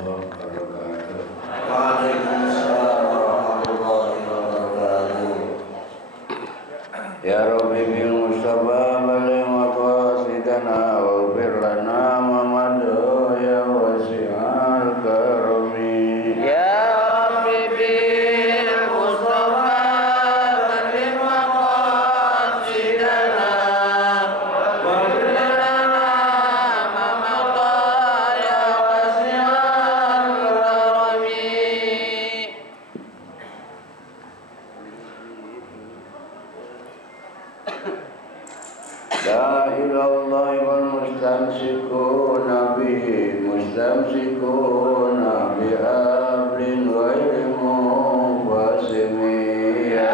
warahmatullahi wabarakatuh. Waalaikumsalam warahmatullahi wabarakatuh. Ya Rabbi bil Mustafa baligh maqasidana waghfir lana ma madha ya wasi'al karami. Ya Rabbi bil Mustafa baligh maqasidana waghfir lana ma madha ya wasi'al karami. La ilallah wal mustamsikuna bihi mustamsikuna bihablin ghairi munqasimi. Ya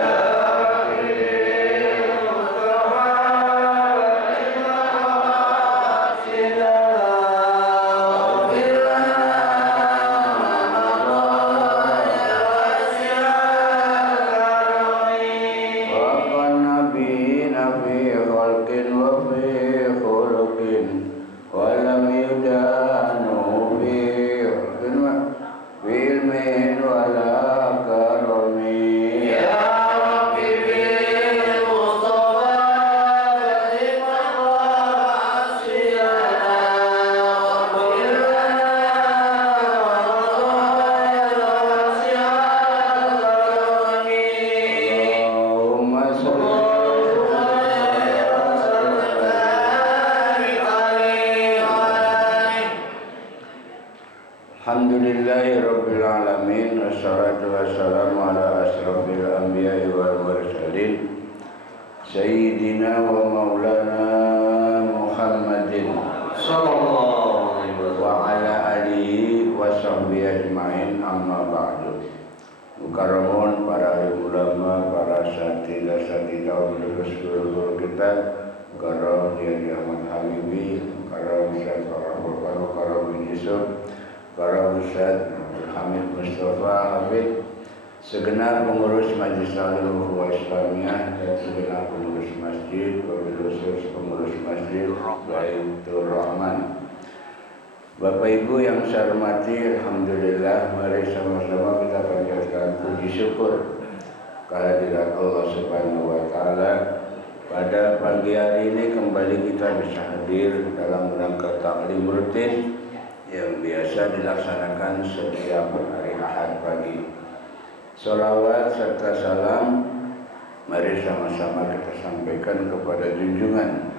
Alhamdulillahirrabbilalamin. Wassalatu wassalamu ala asrafil anbiya'i wal mursalin Sayyidina wa maulana Muhammadin Sallallahu alaihi wa wasallam. ala alihi wa sahbihi ajma'in, amma ba'du. Mukarramun para ulama, para asatidzah guru kita, karam Yai Ahmad Habibi, karam Ustaz Farah, karam Yusuf, para Ustaz Hamid Mustafa Habib, segenap pengurus Majelis Ta'lim Ukhuwah Islamiyah dan segenap pengurus masjid, pengurus masjid Baitur Rahman. Bapak Ibu yang saya hormati, alhamdulillah, mari sama-sama kita panjatkan puji syukur kehadirat Allah Subhanahu wa taala. Pada pagi hari ini kembali kita bisa hadir dalam rangka taklim rutin yang biasa dilaksanakan setiap hari Ahad pagi. Sholawat serta salam mari sama-sama kita sampaikan kepada junjungan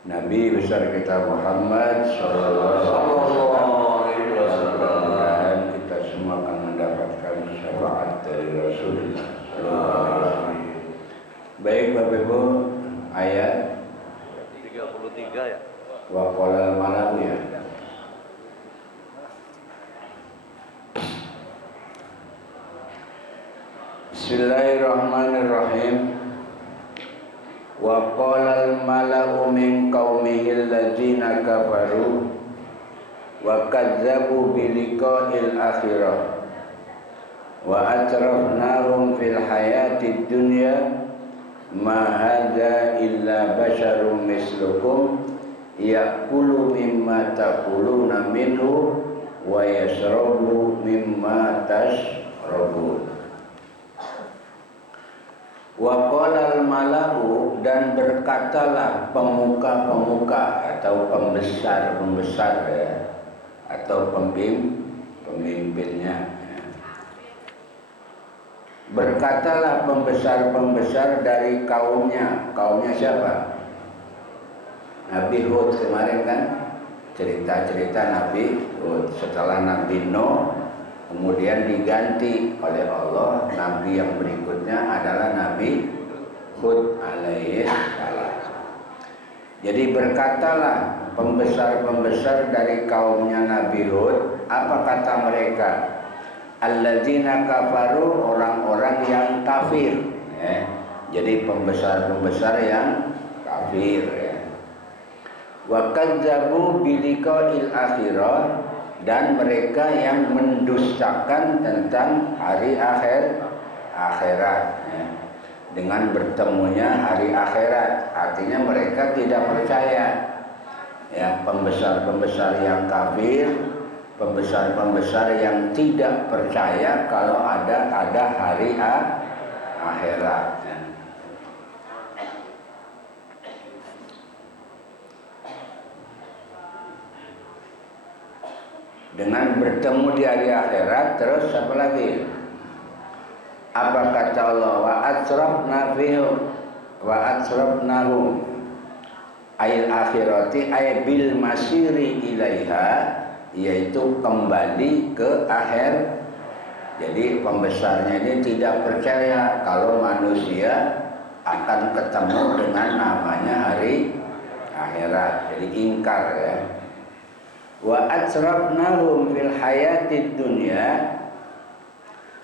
Nabi besar kita Muhammad sallallahu alaihi wasallam. Mudah-mudahan kita semua akan mendapatkan syafaat dari Rasulullah sallallahu alaihi wasallam. Baik Bapak Ibu, ayat 33 ya. wa qala malam ya. Bismillahirrahmanirrahim. Wa qala al-mala'u min qaumihi alladziina kafaru wa kadzdzabu bi liqa'il akhirah wa atrafnahum fil hayatid dunya ma hadza illa basyarum mislukum ya'kulu mimma ta'kuluna minhu wa yashrabu mimma tashrabun. Wa qalal malaku, dan berkatalah pemuka-pemuka atau pembesar-pembesar ya, atau pemimpinnya ya. Berkatalah pembesar-pembesar dari kaumnya. Kaumnya siapa? Nabi Hud kemarin kan, cerita-cerita Nabi Hud. Setelah Nabi Nuh kemudian diganti oleh Allah, Nabi yang berikutnya adalah Nabi Hud alaihi salam. Jadi berkatalah pembesar-pembesar dari kaumnya Nabi Hud, apa kata mereka? Alladzina kafaru, orang-orang yang kafir ya. Jadi pembesar-pembesar yang kafir ya. Wa kadzdzabu bi liqa'il akhirah, dan mereka yang mendustakan tentang hari akhirat ya. Dengan bertemunya hari akhirat, artinya mereka tidak percaya ya. Pembesar-pembesar yang kafir pembesar-pembesar yang tidak percaya kalau ada hari akhirat. Ya. Dengan bertemu di hari akhirat, terus apa lagi? Apa kata Allah? Wa atrafna fihi wa atrafnahu ayil akhirati ay bil masiri ilaiha, yaitu kembali ke akhir. Jadi pembesarnya ini tidak percaya kalau manusia akan ketemu dengan namanya hari akhirat. Jadi ingkar ya. Wa atrafnahum fil hayatid dunya,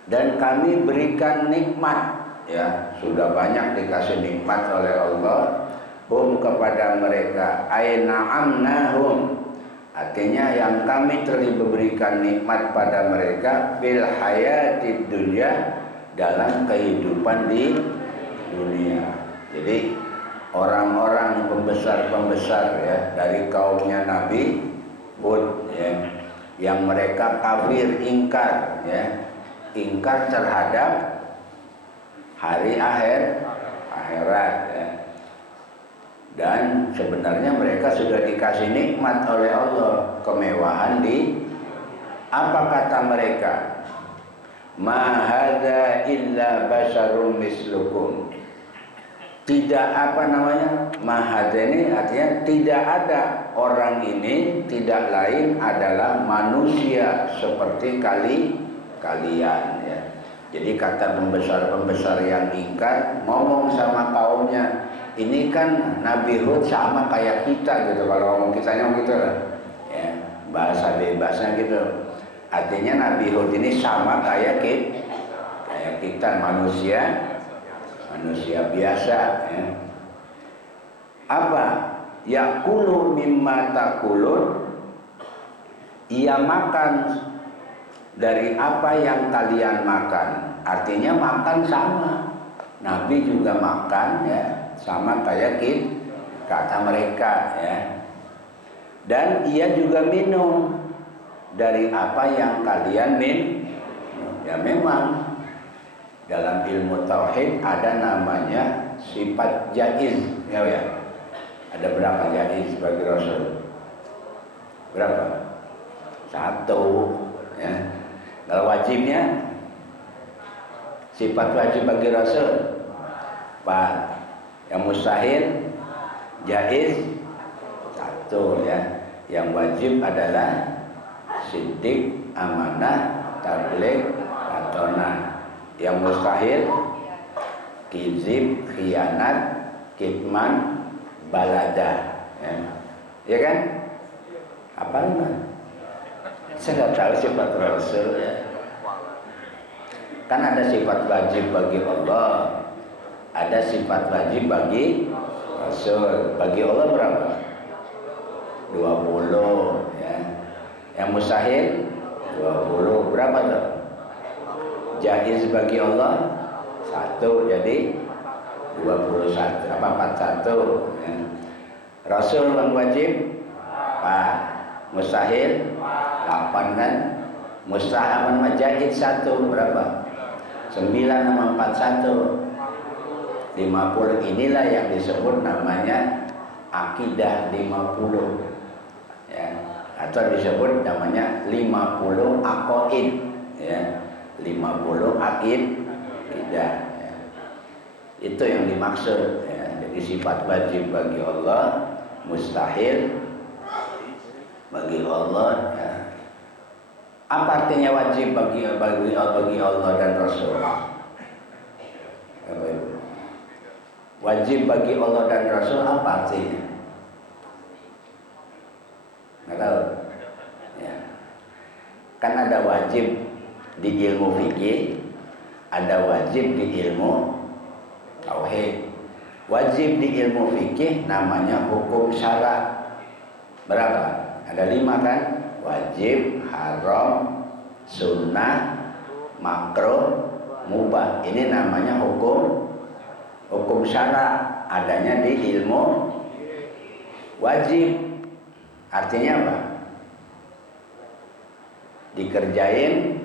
dan kami berikan nikmat ya, sudah banyak dikasih nikmat oleh Allah kepada mereka, aina'amnahum, artinya yang kami telah berikan nikmat pada mereka fil hayatid dunya, dalam kehidupan di dunia. Jadi orang-orang pembesar-pembesar ya dari kaumnya Nabi Hud ya, yang mereka kafir, ingkar ya, ingkar terhadap hari akhirat ya. Dan sebenarnya mereka sudah dikasih nikmat oleh Allah, kemewahan di apa kata mereka? Ma hadza illa basyarum mislukum. Tidak apa namanya? Ma hadza ini artinya tidak ada, orang ini tidak lain adalah manusia seperti kalian ya. Jadi kata pembesar-pembesar yang ingkar ngomong sama kaumnya, ini kan Nabi Hud sama kayak kita gitu, kalau ngomong kitanya gitu lah ya, bahasa bebasnya gitu. Artinya Nabi Hud ini sama kayak kita manusia biasa ya. Apa? Yaqulu mimma taqulun, ia makan dari apa yang kalian makan. Artinya makan sama, Nabi juga makan ya, sama kayak kata mereka ya. Dan ia juga minum dari apa yang kalian minum. Ya memang dalam ilmu tauhid ada namanya sifat jaiz ya, ya. Ada berapa jaiz bagi Rasul? Berapa? 1 ya. Kalau wajibnya, sifat wajib bagi Rasul 4. Yang mustahil jaiz 1 ya. Yang wajib adalah siddiq, amanah, tabligh, atonah. Yang mustahil kizib, khianat, kitman, balada ya kan? Apa enggak? Saya nggak tahu sifat Rasul ya. Kan ada sifat wajib bagi Allah, ada sifat wajib bagi Rasul. Bagi Allah berapa? 20 ya. Yang mustahil 20, berapa tuh? Jaiz bagi Allah 1, jadi 21 apa 41 ya. Rasul yang wajib 4, mustahil 8 kan? Mustahab majahid 1 berapa? 9 sama 41 50. Inilah yang disebut namanya akidah 50 ya, atau disebut namanya 50 aqaid ya, 50 akidah ya. Itu yang dimaksud ya. Jadi sifat wajib bagi Allah, mustahil bagi Allah ya. Apa artinya wajib bagi Allah dan Rasul? Wajib bagi Allah dan Rasul apa artinya? Nggak tahu ya. Kan ada wajib di ilmu fikih, ada wajib di ilmu tauhid. Wajib di ilmu fikih namanya hukum syara. Berapa? Ada 5 kan? Wajib, haram, sunnah, makruh, mubah. Ini namanya hukum syara, adanya di ilmu wajib. Artinya apa? dikerjain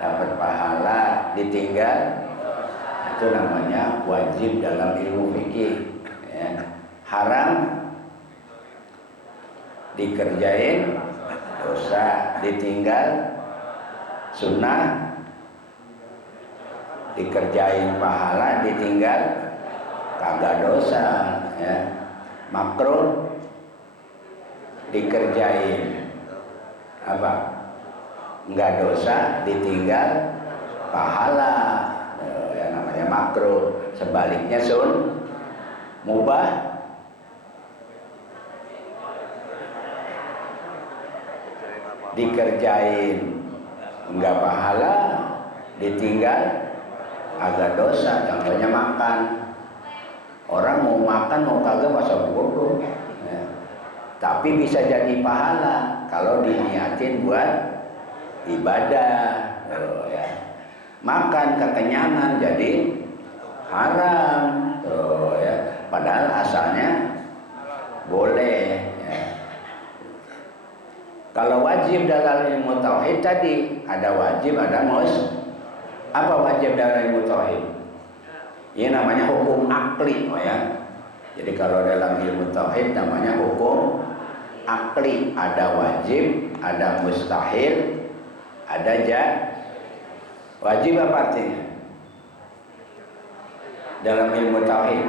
dapat pahala, ditinggal itu namanya wajib dalam ilmu fikih. Ya. Haram dikerjain dosa, ditinggal sunnah, dikerjain pahala, ditinggal kagak dosa. Ya. Makruh dikerjain apa? Enggak dosa, ditinggal pahala. Yang namanya makruh. Sebaliknya mubah dikerjain enggak pahala, ditinggal agak dosa. Contohnya makan, orang mau makan mau kagak masa bodoh ya. Tapi bisa jadi pahala kalau diniatin buat ibadah ya. Makan kekenyangan jadi haram ya. Padahal asalnya boleh ya. Kalau wajib dalam ilmu tauhid tadi ada wajib, ada apa wajib dalam ilmu tauhid? Ini namanya hukum akli ya. Jadi kalau dalam ilmu tauhid namanya hukum akli, ada wajib, ada mustahil, ada wajib apa artinya? Dalam ilmu tauhid.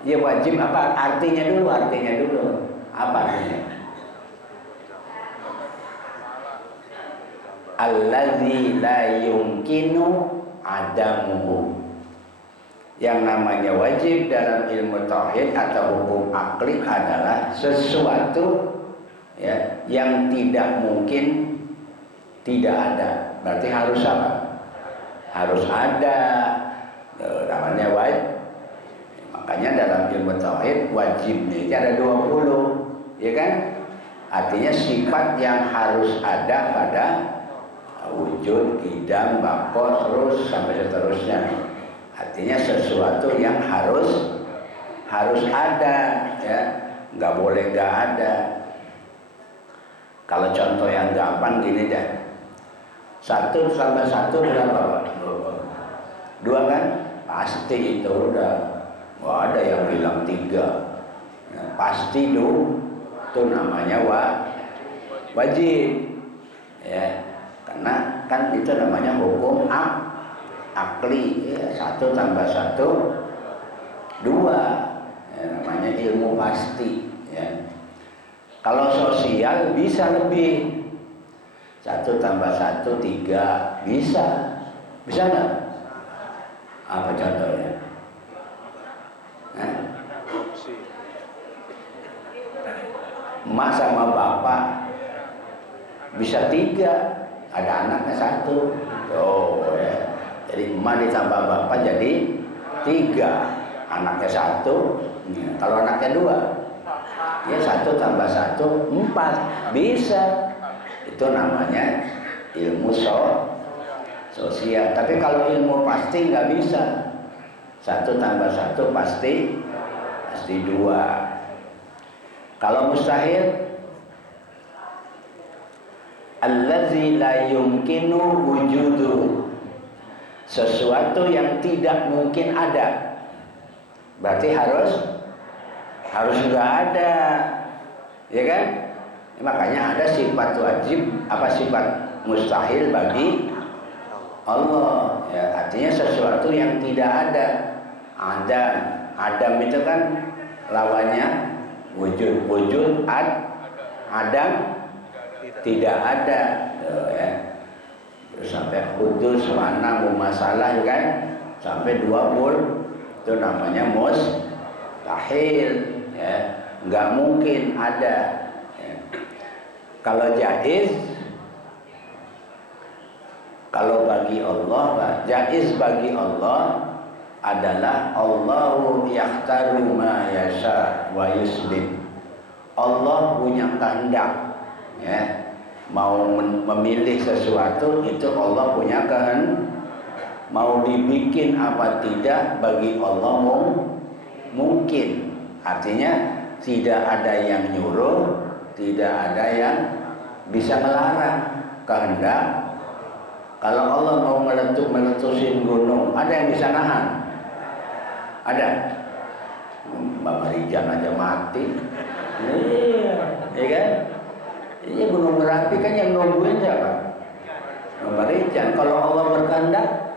Ya wajib apa artinya dulu? Apa artinya? Allazi la yumkinu adamuhu. Yang namanya wajib dalam ilmu tauhid atau hukum akli adalah sesuatu ya yang tidak mungkin tidak ada. Berarti harus apa? Harus ada. Namanya wajib. Makanya dalam ilmu tauhid wajibnya itu ada 20, ya kan? Artinya sifat yang harus ada pada wujud, qidam, baqo, terus sampai seterusnya. Artinya sesuatu yang harus ada, ya, nggak boleh nggak ada. Kalau contoh yang gampang gini deh, 1 tambah 1 berapa? 2 kan? Pasti itu udah. Wah, ada yang bilang 3 ya, pasti itu namanya wajib ya, karena kan itu namanya hukum akli ya, 1 tambah 1 2 ya, namanya ilmu pasti ya. Kalau sosial bisa lebih, 1 tambah 1 3 bisa nggak? Apa contohnya? Emak sama bapak bisa 3, ada anaknya 1. Ya. Jadi emak ditambah bapak jadi 3, anaknya 1. Ya. Kalau anaknya 2, ya 1 tambah 1 4 bisa. Itu namanya ilmu sosial. Tapi kalau ilmu pasti nggak bisa. 1 tambah 1 pasti 2. Kalau mustahil, allazi la yumkinu wujudu, sesuatu yang tidak mungkin ada, berarti harus nggak ada, ya kan? Makanya ada sifat wajib, apa sifat mustahil bagi Allah, ya, artinya sesuatu yang tidak ada. Adam itu kan lawannya wujud, adam tidak ada, ya. Terus sampai kudus, mana masalah kan, sampai 20 itu namanya mustahil, ya, nggak mungkin ada. Ya. Kalau jaiz, kalau bagi Allah, jaiz bagi Allah adalah Allahu yakhtaru ma yasha wa yusbit. Allah punya kehendak, ya, mau memilih sesuatu itu Allah punya kehendak. Mau dibikin apa tidak bagi Allah mungkin. Artinya tidak ada yang nyuruh, tidak ada yang bisa melarang kehendak. Kalau Allah mau meletusin gunung, ada yang bisa nahan? Ada? Mbak Marijan aja mati. Iya kan? Ini gunung Merapi kan yang nungguin siapa? Mbak Marijan. Kalau Allah berkehendak,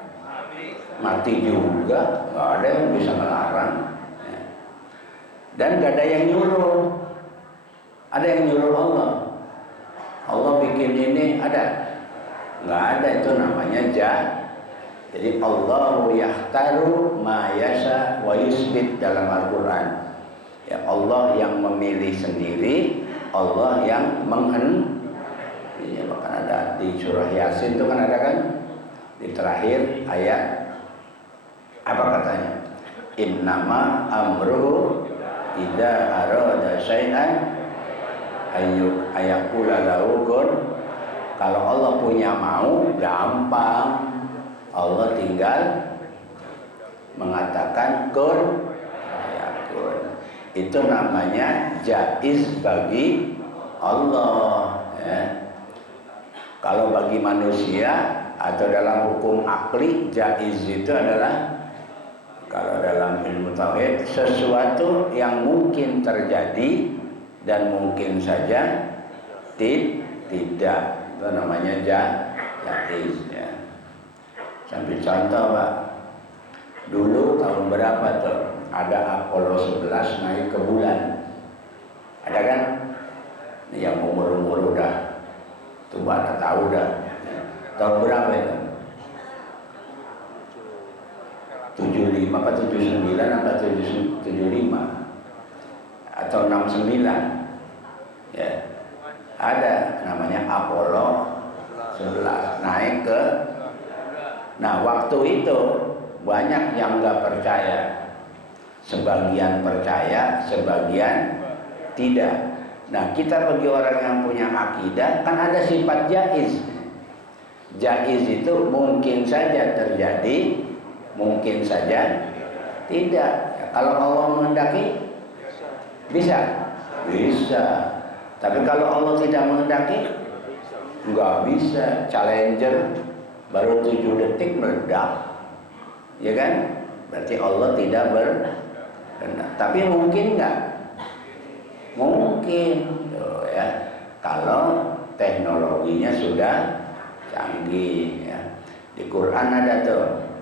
mati juga. Nggak ada yang bisa melarang. Dan nggak ada yang nyuruh. Ada yang nyuruh Allah. Allah bikin ini, ada? Nggak ada, itu namanya Jadi Allahu yahtaru ma yasha wa yusbit dalam Al-Quran. Ya, Allah yang memilih sendiri, Allah yang ya, bahkan ada di surah Yasin itu kan ada kan di terakhir ayat apa katanya? Innama amruhu idza arada syai'an ayaqula lahu kun. Kalau Allah punya mau, gampang. Allah tinggal mengatakan kun fayakun. Itu namanya jaiz bagi Allah. Ya. Kalau bagi manusia atau dalam hukum akli, jaiz itu adalah, kalau dalam ilmu tauhid, sesuatu yang mungkin terjadi dan mungkin saja tidak. Itu namanya jaiz. Ya. Sambil contoh Pak, dulu tahun berapa tuh ada Apollo 11 naik ke bulan, ada kan? Ini yang umur udah tua, udah tahu dah. Tahun berapa itu? 75 apa 79 apa 75 atau 69 ya, ada namanya Apollo 11 naik ke. Nah waktu itu banyak yang nggak percaya, sebagian percaya, sebagian tidak. Nah kita bagi orang yang punya akidah kan ada sifat jaiz. Jaiz itu mungkin saja terjadi, mungkin saja tidak. Ya, kalau Allah menghendaki bisa. Tapi kalau Allah tidak menghendaki nggak bisa. Challenger baru 7 detik meledak, ya kan? Berarti Allah tidak berkehendak. Tapi mungkin nggak? Mungkin, tuh, ya. Kalau teknologinya sudah canggih, ya. Di Quran ada tuh,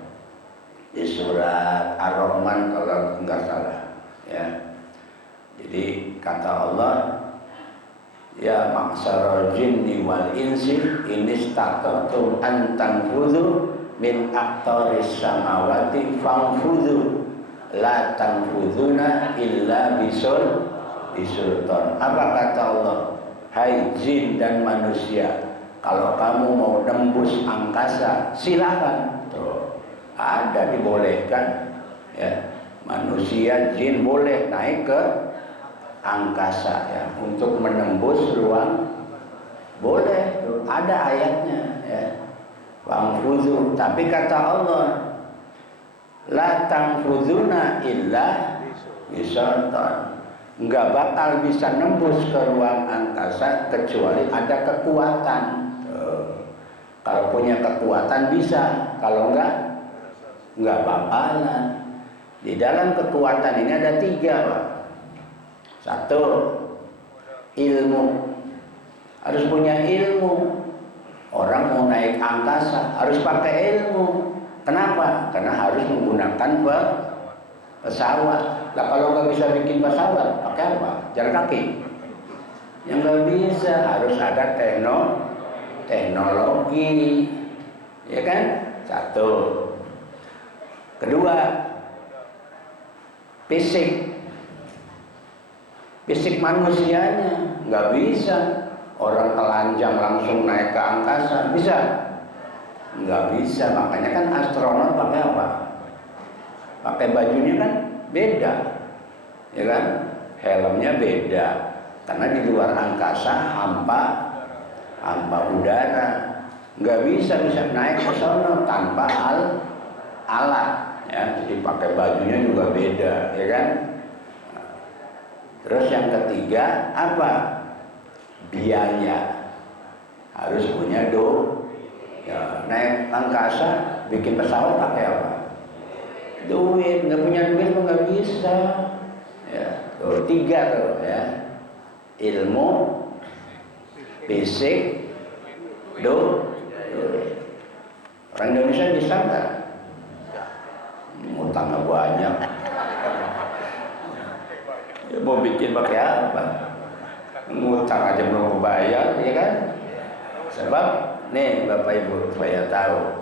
di surat Ar-Rahman kalau nggak salah, ya. Jadi kata Allah, ya maksarul jinni wal insi inistata'tum an tanfudhu min aqtaris samawati fanfudhu la tanfudhuna illa bisultan. Apa kata Allah? Hai jin dan manusia, kalau kamu mau nembus angkasa silakan. Tuh, ada dibolehkan, ya. Manusia, jin boleh naik ke angkasa, ya, untuk menembus ruang, boleh, ada ayatnya, ya. Wangfuzu. Tapi kata Allah, la tangfuzuna illa bisultan. Enggak bakal bisa nembus ke ruang angkasa kecuali ada kekuatan. Kalau punya kekuatan bisa, kalau enggak bakalan. Di dalam kekuatan ini ada 3, Pak. 1, ilmu. Harus punya ilmu. Orang mau naik angkasa harus pakai ilmu. Kenapa? Karena harus menggunakan pesawat. Lah kalau nggak bisa bikin pesawat, pakai apa? Jalan kaki. Yang nggak bisa, harus ada teknologi, ya kan? 1. Kedua, fisik manusianya nggak bisa. Orang telanjang langsung naik ke angkasa bisa? Nggak bisa. Makanya kan astronot pakai apa? Pakai bajunya kan beda, ya kan? Helmnya beda, karena di luar angkasa hampa udara. Nggak bisa naik ke sana tanpa alat, ya. Jadi pakai bajunya juga beda, ya kan? Terus yang ketiga apa? biaya, harus punya ya, naik angkasa, bikin pesawat pakai apa? Duit. Nggak punya duit kok nggak bisa. Ya, tuh, 3 tuh ya, ilmu, fisik, duit. Orang Indonesia bisa nggak? Ngutangnya banyak. Ya, mau bikin pakai apa? Ngutang aja belum kebayar, ya kan? Sebab nih Bapak Ibu supaya tahu,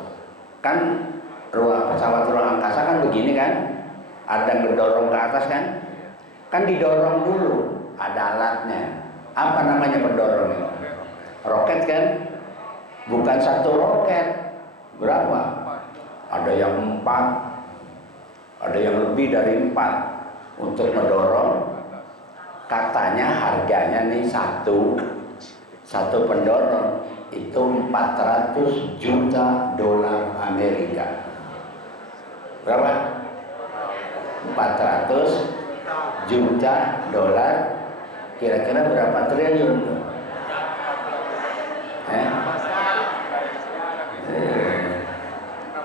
kan pesawat ruang angkasa kan begini kan, ada ngedorong ke atas kan didorong dulu, ada alatnya. Apa namanya pendorongnya? Roket kan? Bukan satu roket, berapa? Ada yang 4, ada yang lebih dari 4 untuk mendorong. Katanya harganya nih satu pendorong itu 400 juta dolar Amerika. Berapa? 400 juta dolar. Kira-kira berapa triliun tuh?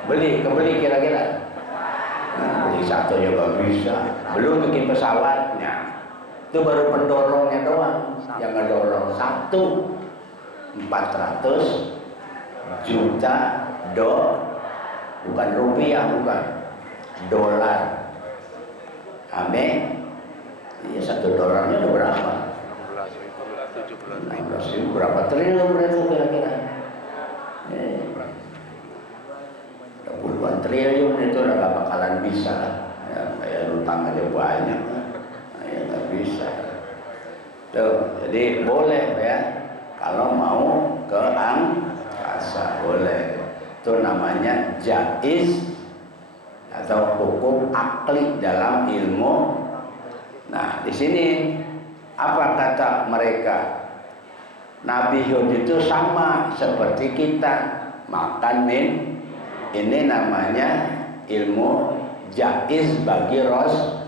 Kebeli kira-kira. Beli satu juga bisa. Belum bikin pesawatnya. Itu baru pendorongnya doang. Yang ngedorong 400 juta bukan rupiah, bukan dolar. Iya, 1 dolarnya udah berapa? 16.000, berapa triliun berarti kira-kira? Puluhan triliun itu udah gak bakalan bisa. Ya, kayak utang aja banyak. Ya nggak bisa. Tuh, jadi boleh ya kalau mau ke angkasa boleh. Itu namanya jaiz atau hukum akli dalam ilmu. Nah, di sini apa kata mereka? Nabi Hud itu sama seperti kita makan ini namanya ilmu jaiz bagi Rasul.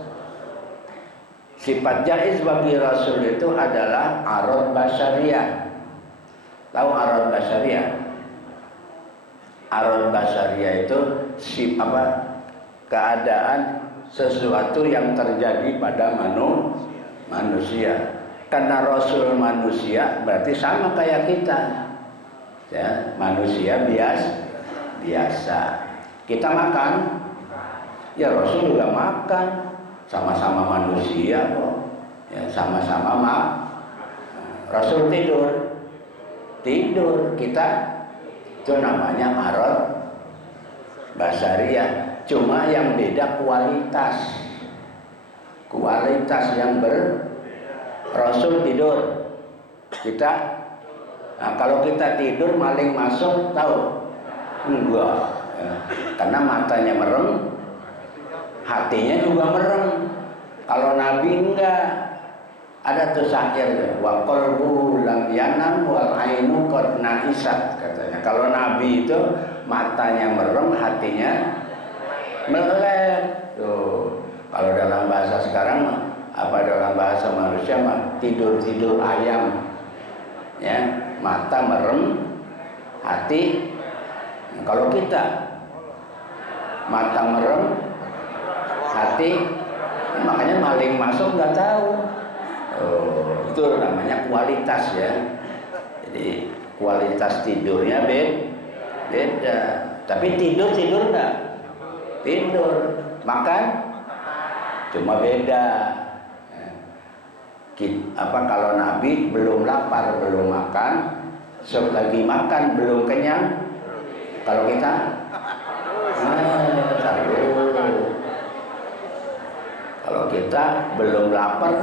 Sifat jaiz bagi Rasul itu adalah arad basyariyah. Tahu arad basyariyah? Arad basyariyah itu keadaan sesuatu yang terjadi pada manusia. Karena Rasul manusia berarti sama kayak kita. Ya, manusia biasa. Kita makan, ya Rasul juga makan. Sama-sama manusia kok, ya sama-sama Rasul tidur, kita itu namanya arad basyariyah. Cuma yang beda kualitas yang Rasul tidur, kita. Nah, kalau kita tidur maling masuk, tahu? Enggak, ya. Karena matanya merem, hatinya juga merem. Kalau Nabi enggak. Ada tuh syair, wa qalbu lam yanam wal ainu qad naisat, katanya. Kalau Nabi itu matanya merem, hatinya melek. Tuh. Kalau dalam bahasa sekarang dalam bahasa manusia tidur ayam. Ya, mata merem, hati. Kalau kita mata merem, hati, makanya maling masuk nggak tahu. Itu namanya kualitas ya. Jadi kualitas tidurnya beda. Tapi tidur nggak? Tidur. Makan cuma beda. Kalau Nabi belum lapar, belum makan, lagi makan belum kenyang. Kalau kita kalau kita belum lapar,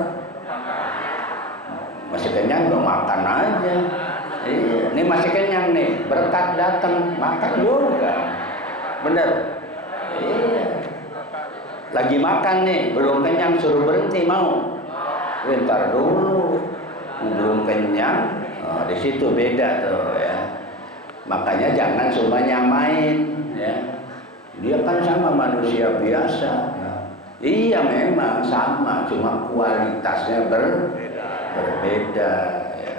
masih kenyang, belum makan aja. Ini masih kenyang nih, berkat datang, makan juga. Bener? Iya. Lagi makan nih, belum kenyang, suruh berhenti, mau? Bentar dulu, belum kenyang. Di situ beda tuh ya. Makanya jangan cuma nyamain ya. Dia kan sama manusia biasa. Iya memang sama, cuma kualitasnya berbeda ya.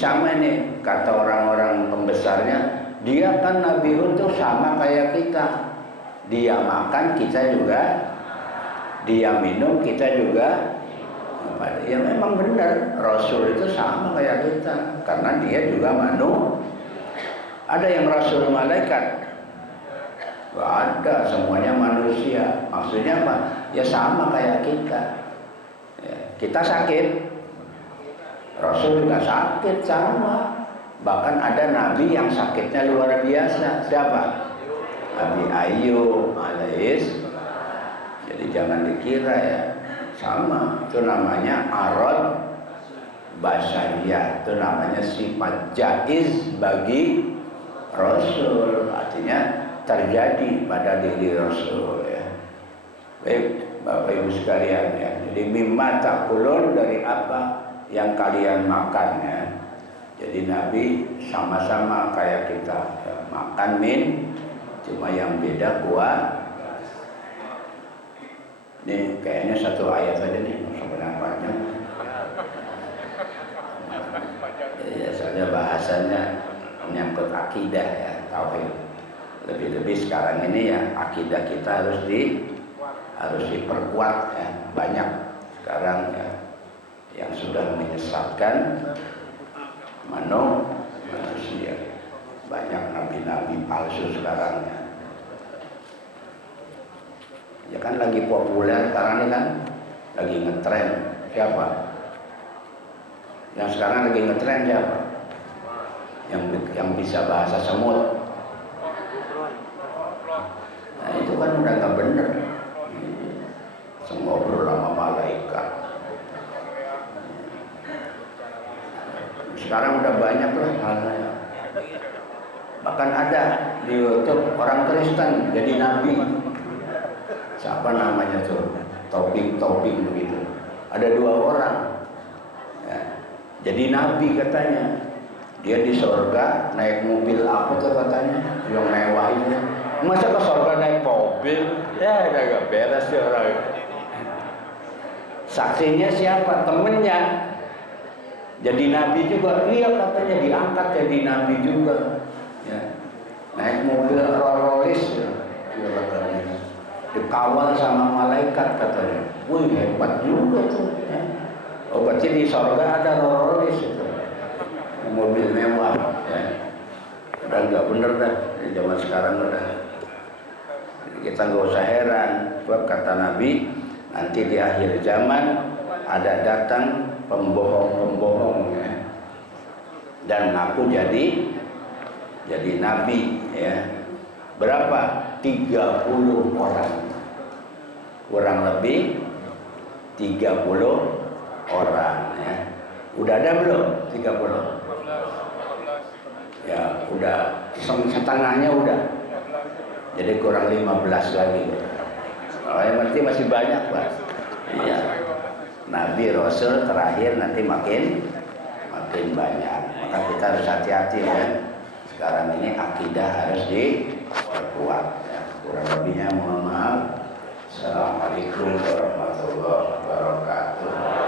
sama nih kata orang-orang pembesarnya, dia kan Nabi Hud tuh sama kayak kita. Dia makan, kita juga. Dia minum, kita juga. Ya memang benar, Rasul itu sama kayak kita, karena dia juga manusia. Ada yang Rasul malaikat? Gak ada, semuanya manusia. Maksudnya apa? Ya sama kayak kita. Ya, kita sakit, Rasul juga sakit sama. Bahkan ada nabi yang sakitnya luar biasa. Siapa? Nabi Ayub alaihis. Jadi jangan dikira ya sama. Itu namanya arad basyariyah. Itu namanya sifat jaiz bagi Rasul. Artinya terjadi pada diri Rasul ya. Baik Bapak Ibu sekalian ya. Jadi mimma takulun, dari apa yang kalian makan ya. Jadi Nabi sama-sama kayak kita ya. Makan cuma yang beda kuah. Ini kayaknya satu ayat saja nih, sebenarnya banyak. Ya soalnya bahasanya menyangkut akidah ya, tauhid. Lebih-lebih sekarang ini ya akidah kita harus diperkuat ya. Banyak sekarang ya yang sudah menyesatkan manusia. Banyak nabi-nabi palsu sekarang ya. Ya kan lagi populer sekarang ini kan, lagi ngetren. Siapa? Yang sekarang lagi ngetren siapa? Yang bisa bahasa semut. Nah itu kan udah nggak bener. Ngobrol sama malaikat. Sekarang udah banyak lah halnya. Bahkan ada di YouTube orang Kristen jadi nabi. Siapa namanya tuh? Topik begitu. Ada 2 orang. Ya. Jadi nabi katanya. Dia di surga naik mobil apa tuh katanya? Yang mewah itu. Masa ke surga naik mobil? Ya udah gak beres sih orang. Saksinya siapa? Temennya. Jadi nabi juga. Iya katanya diangkat jadi nabi juga. Ya. Naik mobil Rolls-Royce ya. Dia katanya. Dikawal sama malaikat katanya. Wih hebat juga tuh ya. Oh berarti di surga ada Rolls-Royce itu, mobil mewah ya. Udah nggak bener dah di zaman sekarang udah. Jadi kita nggak usah heran. Sebab kata Nabi, nanti di akhir zaman ada datang pembohong-pembohong ya. Dan aku jadi nabi ya. Berapa? 30 orang. Kurang lebih 30 orang ya. Udah ada belum? 30. Ya, udah setengahnya udah. Jadi kurang 15 lagi. Oh, yang berarti masih banyak, Pak. Iya. Nabi Rasul terakhir nanti makin banyak. Maka kita harus hati-hati ya. Sekarang ini akidah harus diperkuat ya. Kurang lebihnya mohon maaf. Assalamualaikum warahmatullahi wabarakatuh.